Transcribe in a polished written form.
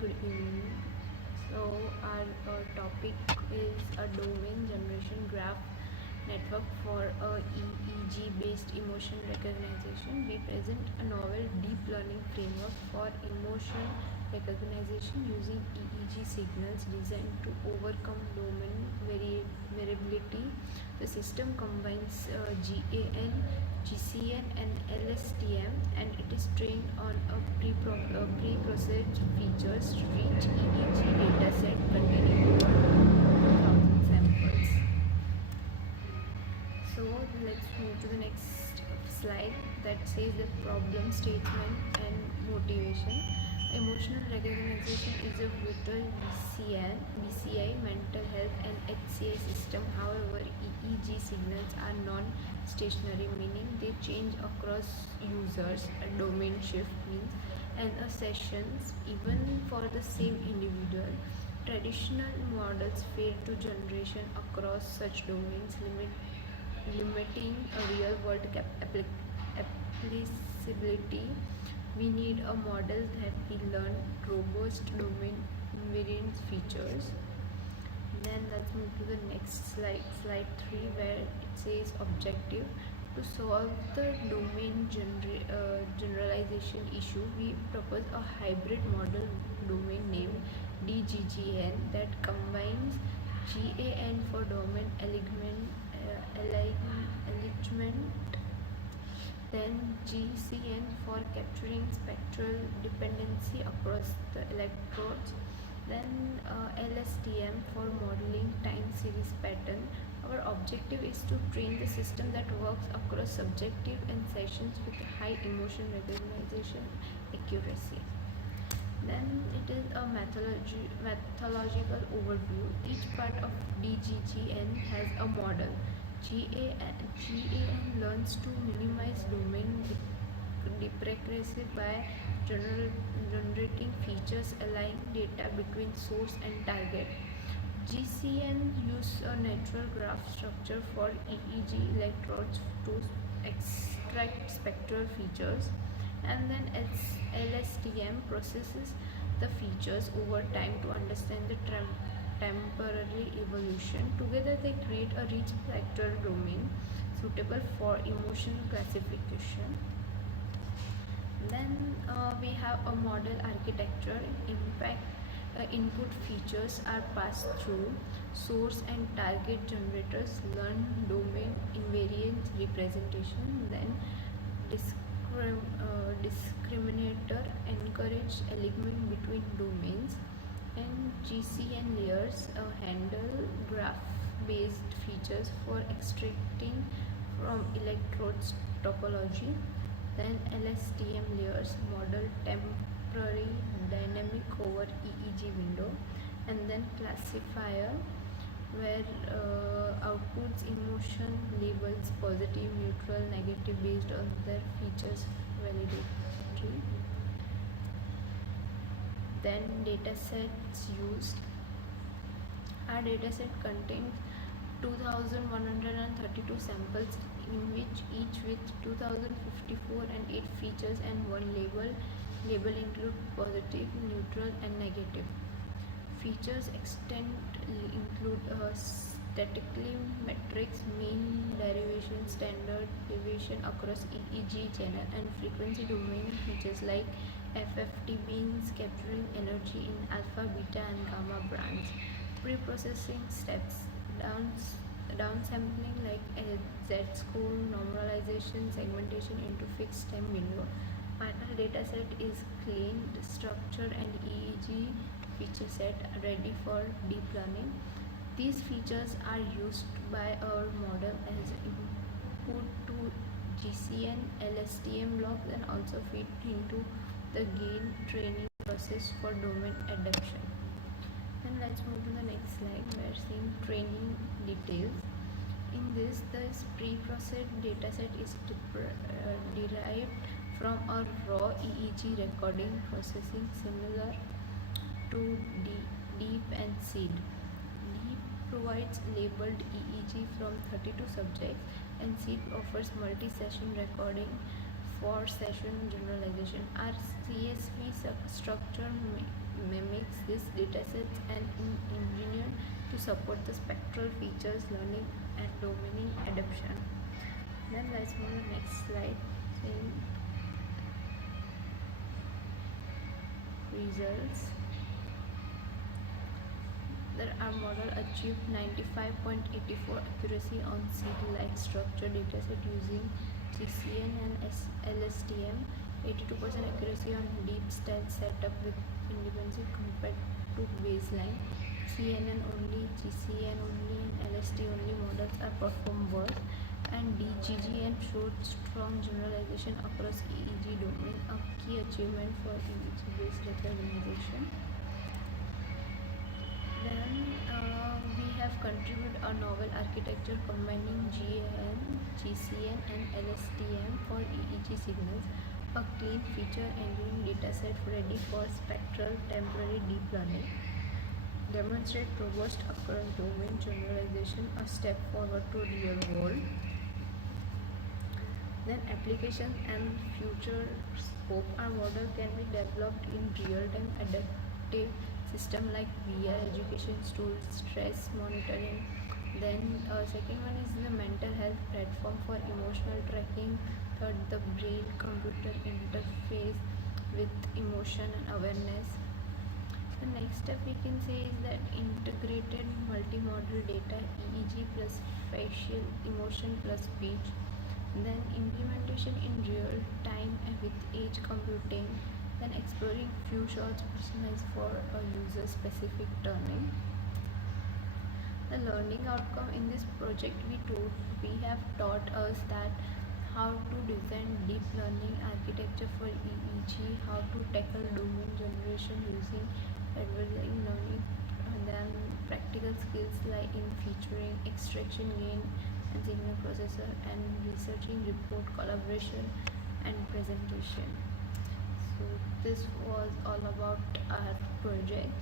good evening. So our topic is a domain generation graph network for a EEG-based emotion recognition. We present a novel deep learning framework for emotion recognition using EEG signals designed to overcome domain variability. The system combines GAN, GCN, and LSTM, and it is trained on a pre-processed features-rich EEG dataset containing over 2,000 samples. So let's move to the next slide that says the problem statement and motivation. Emotional recognition is a vital BCI, mental health and HCI system. However, EEG signals are non-stationary, meaning they change across users. A domain shift means and a sessions even for the same individual. Traditional models fail to generation across such domains, limiting a real-world applicability. We need a model that will learn robust domain invariant features. Then let's move to the next slide 3, where it says objective. To solve the domain generalization issue, we propose a hybrid model domain named DGGN that combines GAN for domain alignment, then GCN for capturing spectral dependency across the electrodes, then LSTM for modeling time series pattern. Our objective is to train the system that works across subjective and sessions with high emotion recognition accuracy. Then it is a methodological overview. Each part of DGGN has a model. GAN learns to minimize domain dependency by generating features aligning data between source and target. GCN uses a natural graph structure for EEG electrodes to extract spectral features, and then LSTM processes the features over time to understand the temporary evolution. Together they create a rich spectral domain suitable for emotion classification. Then we have a model architecture. Input features are passed through source and target generators learn domain invariant representation. Then discriminator encourage alignment between domains, and GCN layers handle graph-based features for extracting from electrodes topology. Then LSTM layers model temporary dynamic over EEG window, and then classifier where outputs emotion labels positive, neutral, negative based on their features validatory. Then datasets used. Our dataset contains 2132 samples, in which each with 2054 and 8 features and one label. Label include positive, neutral and negative. Features extent include statically metrics, mean derivation, standard deviation across EEG channel, and frequency domain features like FFT means capturing energy in alpha, beta and gamma bands. Pre-processing steps: downsampling like Z-score, normalization, segmentation into fixed time window. Final dataset is cleaned, structured and EEG feature set ready for deep learning. These features are used by our model as input to GCN, LSTM blocks and also feed into the GAN training process for domain adaptation. Then let's move to the next slide. We are seeing training details. In this pre-processed dataset is derived from a raw EEG recording processing similar to DEEP and SEED. DEEP provides labeled EEG from 32 subjects, and SEED offers multi-session recording for session generalization. Our CSV structure mimics these datasets and engineered to support the spectral features learning and domain adoption. Then let's move to the next slide saying results. Our model achieved 95.84 accuracy on seed-like structure dataset using GCN and LSTM, 82% accuracy on deep style setup with independency compared to baseline. CNN only, GCN only, and LST only models are performed worse, and DGGN showed strong generalization across EEG domain, a key achievement for EEG-based recognition. Then we have contributed a novel architecture combining GAN, GCN and LSTM for EEG signals, a clean feature engineering dataset ready for spectral temporary deep learning, demonstrate robust across domain generalization, a step forward to real world. Then application and future scope. Our model can be developed in real-time adaptive system like VR education tools, stress monitoring. Then second one is the mental health platform for emotional tracking. Third, the brain computer interface with emotion and awareness. The next step we can say is that integrated multimodal data, EEG plus facial emotion plus speech. Then implementation in real time and with edge computing, then exploring few shots personalized for a user specific learning. The learning outcome in this project we have taught us that how to design deep learning architecture for EEG, how to tackle domain generation using adversarial learning, and then practical skills like in featuring extraction gain and signal processor and researching report collaboration and presentation. So this was all about our project.